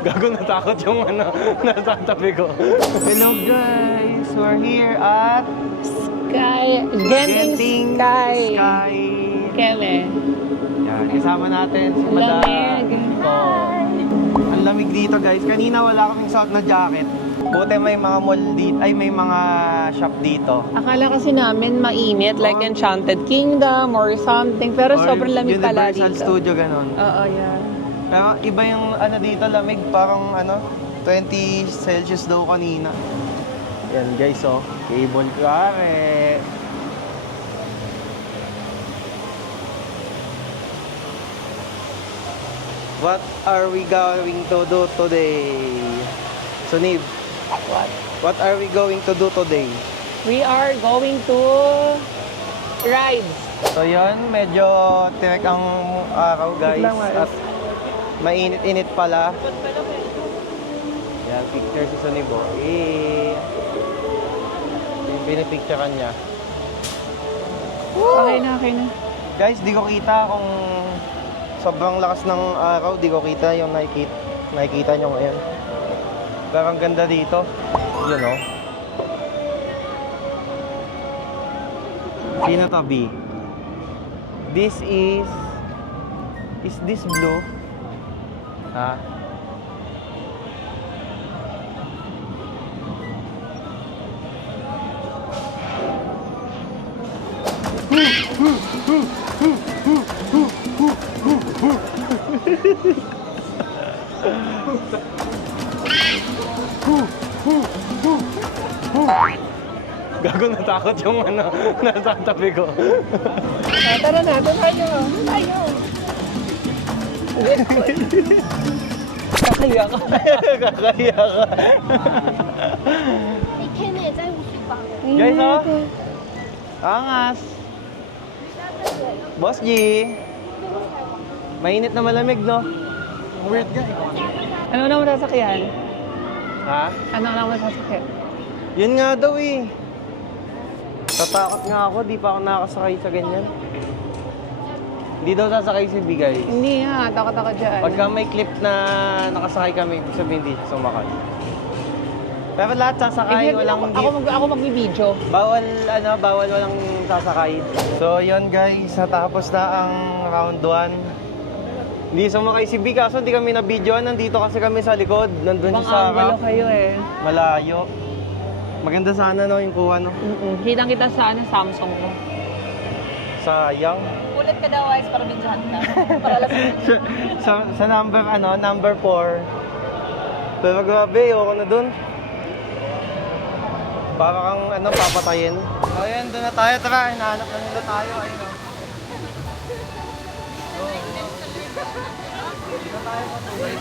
Gago, natakot yung nasa tabi ko. Hello guys, we're here at Genting Sky. Keme. Yan, kasama natin si Madam. Ang lamig dito guys. Kanina wala kaming suot na jacket. Buti may mga mall dito, ay may mga shop dito. Akala kasi namin mainit, like Enchanted Kingdom or something. Pero Or sobrang lamig pala Universal dito. Studio, ganon. Oo, yan. Pero iba yung dito, lamig. Parang 20 Celsius daw kanina. Yan guys, cable car. What are we going to do today? Sunib, what are we going to do today? We are going to ride. So yun, medyo tirik ang araw guys. At mainit-init pala. Yan, picture si Sunib. Yung pinipicturean niya. Okay na. Guys, di ko kita kung sobrang lakas ng araw. Di ko kita yung nakikita nyo ngayon. Pero ang ganda dito. Yun Sino to, B? This is this blue? Ha? Gago, natakot yung nasa tabi ko. Tara na, tayo. Kakaya ka. Kakaya ka. 你天天也在屋房。 Guys, angas. Boss G. Mainit na malamig, no? Weird guy. Ano na masasakyan? Ha? Ano na masasakyan? Yun nga daw eh. Tatakot nga ako, di pa ako nakakasakay sa ganyan. Hindi daw sasakay si B, guys. Hindi nga, takot ako dyan. Pagka may clip na nakasakay kami, ibig sabihin hindi sumakay. Pero lahat sasakay, walang ako magbibideo. bawal walang sasakay. So yun guys, natapos na ang round 1. Hindi sumakay si B, kaso hindi kami na-videoan. Nandito kasi kami sa likod. Nandun siya sa Angulo harap. kayo eh. Malayo. Maganda sana yung kuha, no? Kitang-kita sa Samsung mo. Sayang. Ulit ka daw, Ice, para bidyohan na. Para sa number 4. Pero grabe, ayoko na dun. Para kang papatayin. So yun, doon na tayo. Tara, hinahanap na nila tayo. Ayun, Dito tayo patuloy.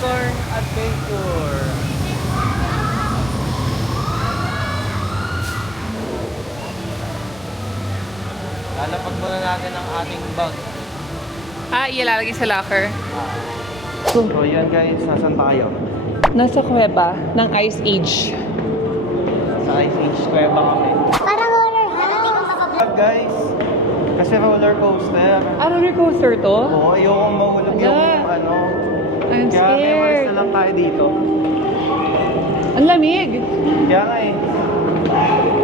Acorn Adventure. Lalapag muna natin ang ating bag. ilalagay sa locker. So yan guys, nasan tayo? Nasa kuweba ng Ice Age. Sa Ice Age Square ba kami? Parang horror ha? Hindi ka makablog. Guys, kasi roller coaster. Roller coaster to? Oo, ayokong mahulog yung I'm Kaya may oras scared. na lang tayo dito. Ang lamig. Kaya nga eh.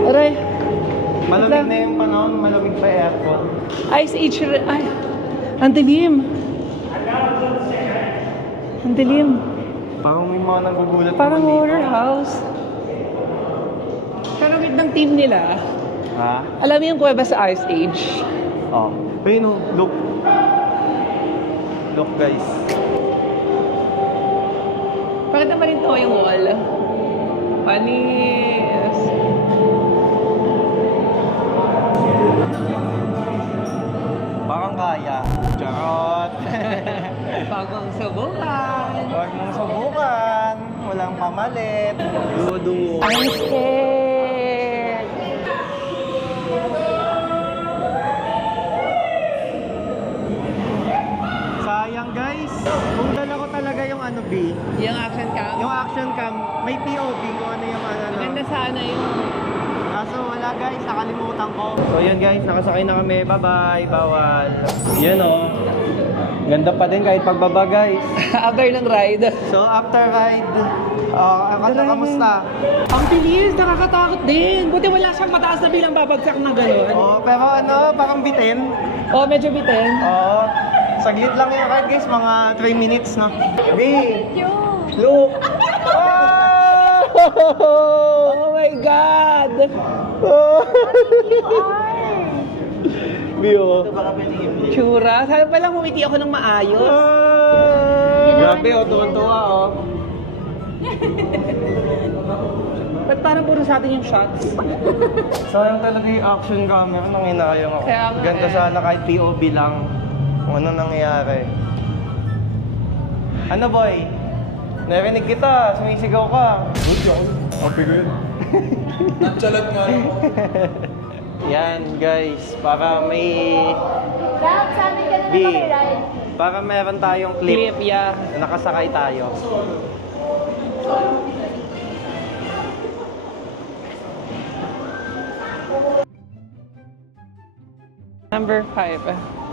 Aray. Malamig na yung panahon, malamig pa yung aircon. Ice Age. Ay, ang dilim. Ang dilim. Parang may mga nagugulat Parang naman dito. horror house. Karamit ng team nila. Ha? Alam mo yung kuweba sa Ice Age? Oh. Ayun oh, look. Look guys. Bakit naman ito yung wall? Panis. Parang kaya. Charot. Bagong subukan. Huwag mong subukan. Walang pamalit. Duo-duo. I'm scared. Sa POV. Yung action cam. Yung action cam, may POV kung ano yung ano. Maganda sana yun. Kaso wala guys, nakalimutan ko. So yun guys, nakasakay na kami. Bye-bye, bawal. Yun oh. Ganda pa din kahit pagbaba guys. After ng ride. So after ride, kamusta? Ang bilis, nakakatakot din. Buti wala siyang mataas na bilang babagsak na gano'n. Oh, pero ano, parang bitin. Oh, medyo bitin. Oo. Saglit lang yung ride guys, mga 3 minutes no. B, Yo! look! Ah! Oh my God! Bio. Tsura. Sana pala humiti ako ng maayos. Grabe oh, tuwan-tuwa oh. Ba't parang puro sa atin yung shots? Sayang talaga yung action camera nang hinayang ako. Kaya nga Ganda eh. sana kahit POV lang. Kung ano nangyayari. Ano boy? Narinig kita, sumisigaw ka. Good yun. Okay good. Nagsalat nga ako. Yan guys, para may... Dahil sa amin ka na B. mag-ride. Para meron tayong clip. Clip, yeah. Na nakasakay tayo. Number 5.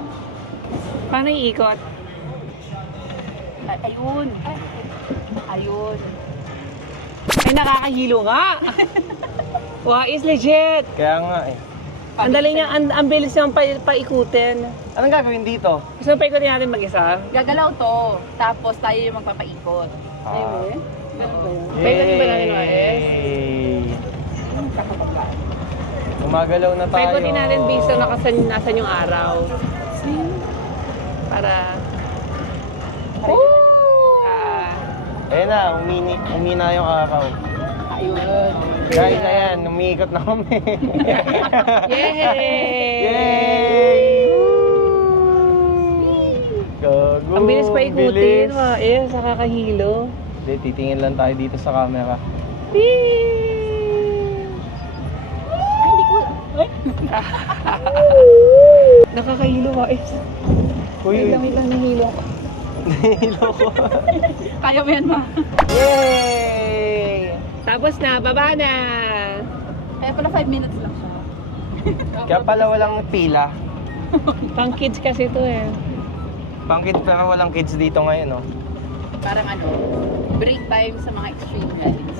Paano iikot? Ayun. Ayun. Ay, nakakahilo nga! Wow, is legit! Kaya nga eh. Ang dali niya, ang bilis niyang paikutin. Anong gagawin dito? Gusto mo paikutin natin mag-isa? Gagalaw to, tapos tayo yung magpapaikot. Ah. Ganun ba yun? Paikutin ba natin mga Yay! Gumagalaw na tayo. Paikutin natin based on nasan yung araw. Para... Ayun na, humina yung araw. Ayun. Guys, ayan, umiikot na kami. Yay! Yay! Gago! Ang bilis pa ikutin, bilis. mga nakakahilo. Hindi, titingin lang tayo dito sa camera. Ay, hindi ko... Ay! Nakakahilo, mga Uy, Wait lang, nahilo ko. nahilo ko. Kaya mo yan, ma. Yay! Tapos na, baba na. Kaya pala 5 minutes lang siya. Kaya pala walang pila. Pang kids kasi to eh. Pang kids pero walang kids dito ngayon, no? Parang ano, break time sa mga extreme rides.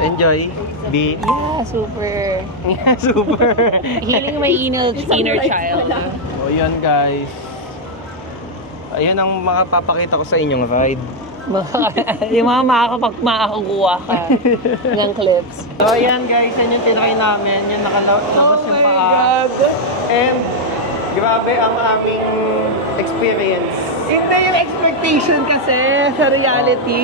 Enjoy, B. Yeah, super. Yeah, super. Healing my inner child. O yun guys. Ayun ang mga papakita ko sa inyong ride. Yung mga makakakuha ka ng clips. So ayan guys, yan yung tinry namin. Yung nakalabas yung paa. And grabe ang aming experience. Hindi yung expectation kasi sa reality.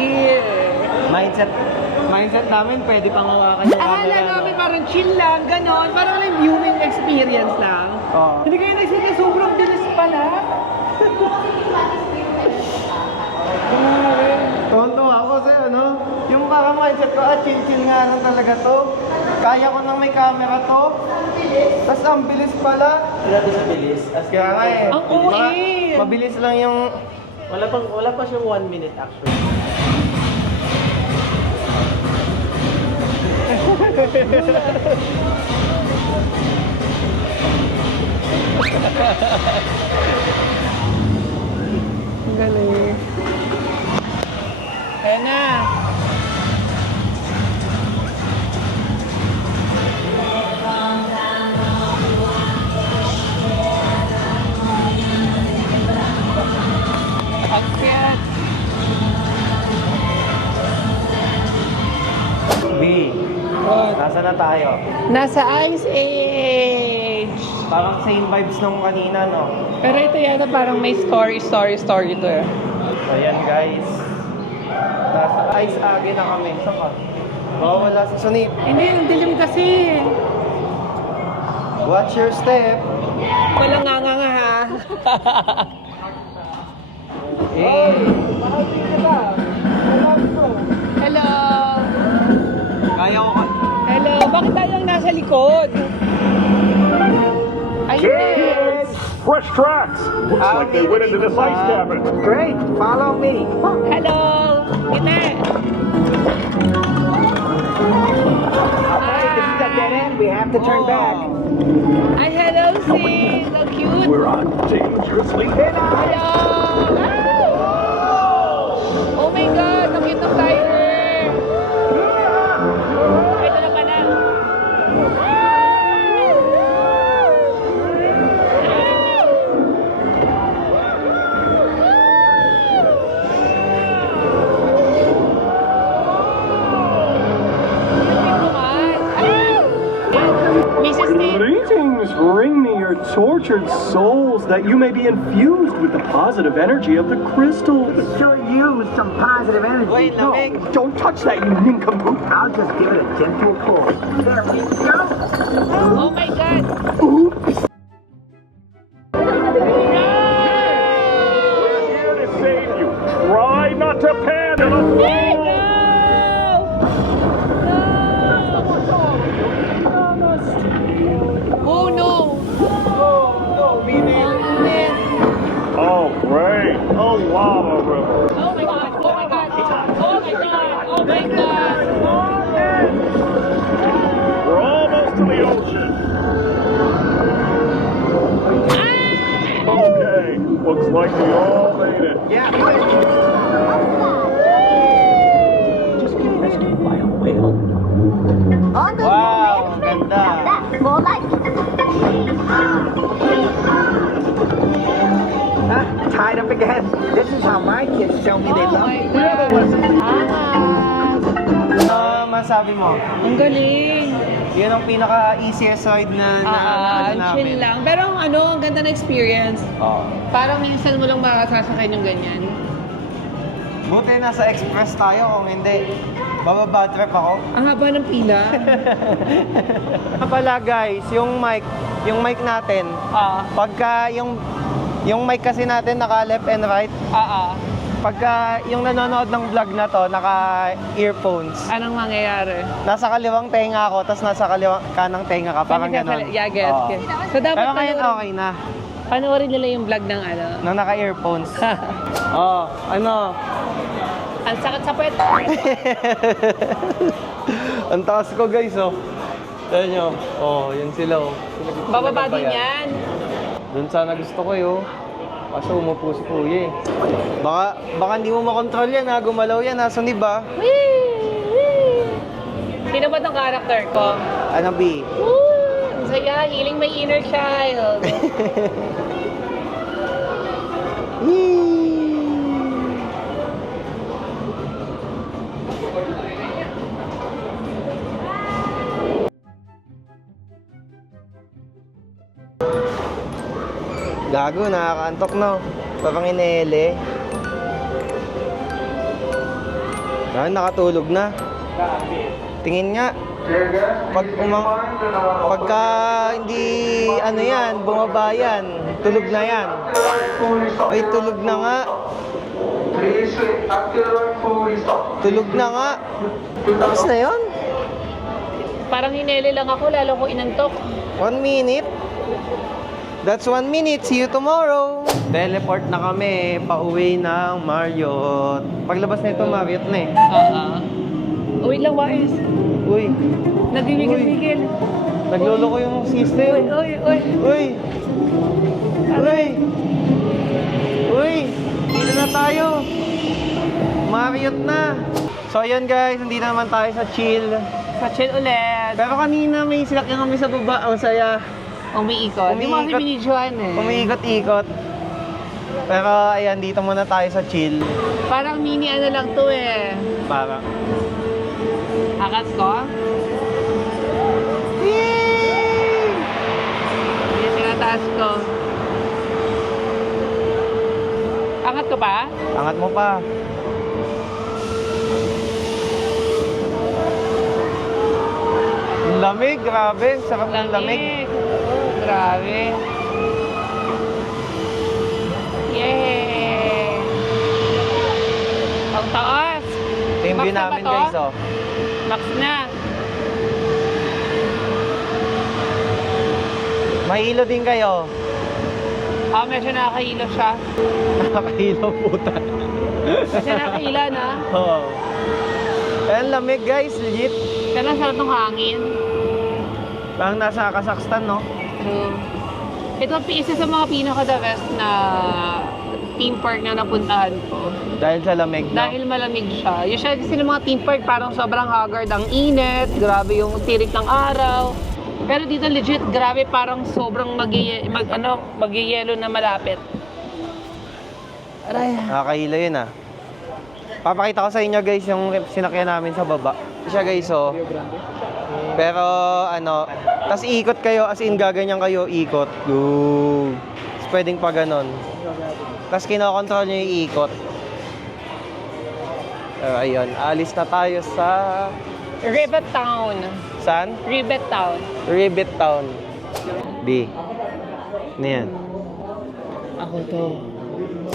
Mindset namin, pwede pang hawakan yung camera. Akala namin parang chill lang, ganon. Parang lang viewing experience lang. Oo. Hindi kayo nagsita sobrang bilis pala. Tonto ako kasi ano, yung kaka-mindset ko, chill-chill nga lang talaga to. Kaya ko nang may camera to. Tapos ang bilis pala. Wala sa bilis. Kaya nga eh. Ang OA. Mabilis lang yung... Wala pa siyang 1 minute actually. Galing. Ayan na. Akyat. B, nasa na tayo? Nasa Ice Age. Parang same vibes nung kanina, no? Pero ito yata parang may story to eh. So yan guys. Nasa Ice Age na kami. Saan ka? Baka wala si Sunip. Hindi, ang dilim kasi. Watch your step. Walang nga ha. Eh. Hello. Kaya ko ka. Hello, bakit tayo ang nasa likod? Kids! Fresh tracks! Looks like they went into this ice cavern. Great! Follow me! Hello. Ngiti. We have to turn back. Ay, hello, sis. So cute. We're on dangerously thin ice. Hello. Ah! Oh my God, ang cute ng tiger. Ito na pala. Mrs. T. Greetings, bring me your tortured souls that you may be infused with the positive energy of the crystal. Sure use some positive energy. Wait, lamig. Don't touch that, you nincompoop. I'll just give it a gentle pull. There we go. Oh my God. Oops. No! Here to save you. Try not to panic. No! Oh no! Oh, great. A lava river. Oh my God! Oh my God! Oh my God! Oh my God! We're almost to the ocean. Okay, looks like we all made it. Just get rescued by a whale. On the Wow, moment. ganda. That's more like it. Tied up again. This is how my kids show me they Oh love my me. God! Ano masabi mo? Ang galing! Yun ang pinaka-easiest ride na ano Chill lang. Pero ang ganda na experience. Oo. Parang minsan mo lang makasasakay ng ganyan. Buti nasa express tayo, kung hindi, bababa trip ako. Ang haba ng pila. Pala guys, yung mic natin, pagka yung mic kasi natin naka left and right, pagka yung nanonood ng vlog na to, naka earphones, Anong mangyayari? nasa kaliwang tenga ako, tapos nasa kaliwang kanang tenga ka, parang gano'n. Yeah, get. Oo. So dapat Pero ngayon okay na, panoorin nila yung vlog ng nung naka earphones. Oh, ano? Ang sakit sa puwet. Ang taas ko guys, oh. Tignan nyo. Oh, yun sila, oh. Bababa din yan. Doon sana gusto ko, yo. Kaso umupo si Kuya, eh. Baka hindi mo makontrol yan, ha. Gumalaw yan, ha. Sunib, ha. Sino ba tong character ko? Ano, B? Ang saya, healing my inner child. Gago, nakakaantok, no? Parang inele. Nakatulog na. Tingin nga. Pagka hindi ano yan, bumaba yan, tulog na yan. Ay, tulog na nga. Tulog na nga. Tapos na yun? Parang hinele lang ako, lalo ko inantok. 1 minute. That's 1 minute. See you tomorrow. Teleport na kami. Pauwi ng Marriott. Paglabas na ito, Marriott na eh. Wait lang, Wais. Uy. Nagwimigil-migil. Nagloloko yung system. Uy. Uy. Uy. Uy. Dito na tayo. Marriott na. So ayun guys, nandito naman tayo sa chill. Sa chill ulit. Pero kanina may sinakyan kami sa baba. Ang saya. Umiikot. Hindi mo kasi Umiikot. binidyohan eh. Umiikot-ikot. Pero ayan, dito muna tayo sa chill. Parang mini ano lang to eh. Para. Angat ko. Yan, tinataas ko. Angat ko pa? Angat mo pa. Ang lamig, grabe. Sarap ng lamig. Oo, grabe. Yay! Ang taas! Ito yung Max view na ba namin to? guys, oh. Max na. Mahilo din kayo. Medyo nakakahilo siya. Nakakahilo puta. Kasi nakailan ha. Oo. Ayan, lamig guys, legit. Kaya sarap ng hangin. Parang nasa Kazakhstan, no? True. Ito isa sa mga pinaka-the best na theme park na napuntahan ko. Dahil sa lamig, no? Dahil malamig siya. Usually kasi ng mga theme park parang sobrang haggard ang init, grabe yung tirik ng araw. Pero dito legit, grabe parang sobrang mag-yelo na malapit. Aray. Nakakahilo yun, ah. Papakita ko sa inyo guys yung sinakyan namin sa baba. Siya guys, oh. Pero tas iikot kayo, as in gaganyan kayo, ikot. Go. Tapos pwedeng pa ganon. Tapos kinokontrol nyo yung ikot. Pero ayun, alis na tayo sa... Rivet Town. Saan? Rivet Town. Rivet Town. B. Ano yan? Ako to.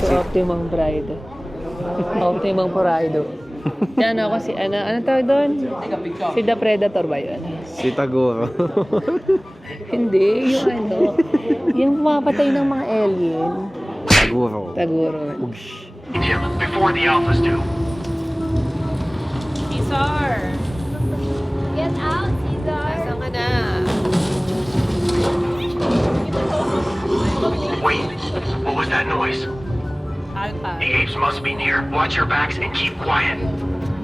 Si Optimum Pride. Optimum Pride. Yan ako si, ano tawag doon? Si The Predator ba yun? Si Taguro. Hindi, yung pumapatay ng mga alien. Taguro. Taguro. Before the Alphas do. Caesar! Get out, Caesar. Nasaan ka na? Wait, what was that noise? Alpha. The apes must be near. Watch your backs and keep quiet.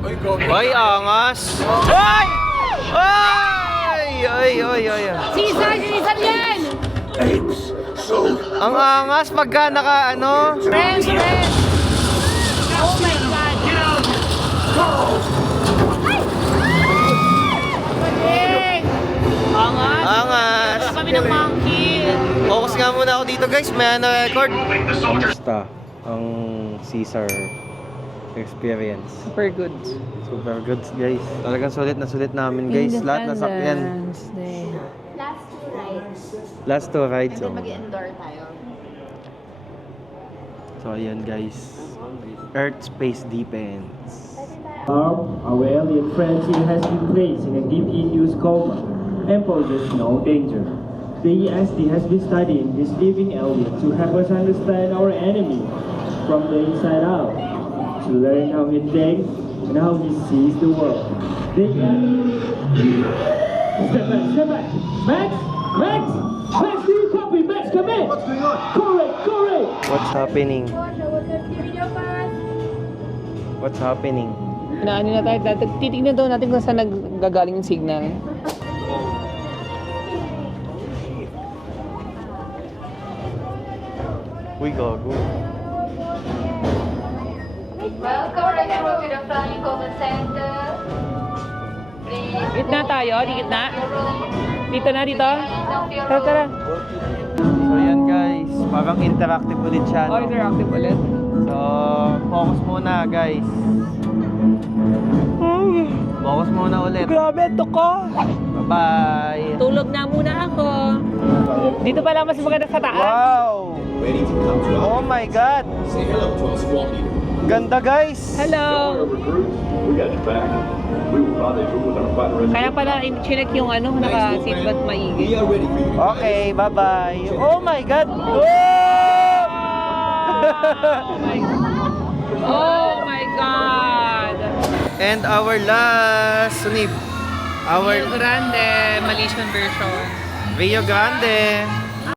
Ay, go. Ay, angas! Ay! Ay! Ay! Caesar! Caesar yan! Ang angas pagka Friends! Oh my God! Galing! Angas! Angas! Wala kami ng monkey! Focus nga muna ako dito guys, may record. Moving the soldiers. Basta ang Caesar experience. Super good. Super good guys. Talagang sulit na sulit namin guys. Lahat nasakyan. Independence Day. Last two rides. Last two rides. And then Oh. mag-indoor tayo. So ayan guys. Earth Space Defense. Our alien friend here has been placed in a deep-induced coma and poses no danger. The ESD has been studying this living alien to help us understand our enemy from the inside out, to learn how he thinks and how he sees the world. The enemy... Step back! Max! Max! Max, do you copy? Max, come in! What's going on? Correct! What's happening? What's happening? Naano na tayo, titignan daw natin kung saan naggagaling yung signal. Uy, gago. Welcome to the Flying Command Center. Please. Gitna tayo, di gitna. Dito na, dito. Tara. So ayan guys, parang interactive ulit siya. Oh, interactive ulit. So, focus muna guys. Focus muna ulit. Grabe, ito ko. Bye-bye. Tulog na muna ako. Dito pala mas maganda sa taas. Wow! Ready to come to Oh my God! Say hello to our squad leader. Ganda guys! Hello. We got your back. We will rendezvous with our fighter. Kaya pala, chinek yung naka-seatbelt We maigi. are ready for you. Okay, bye-bye. Oh my God! Oh! Oh my God! And our last sunib. Our Rio Grande, Malaysian version. Rio Grande.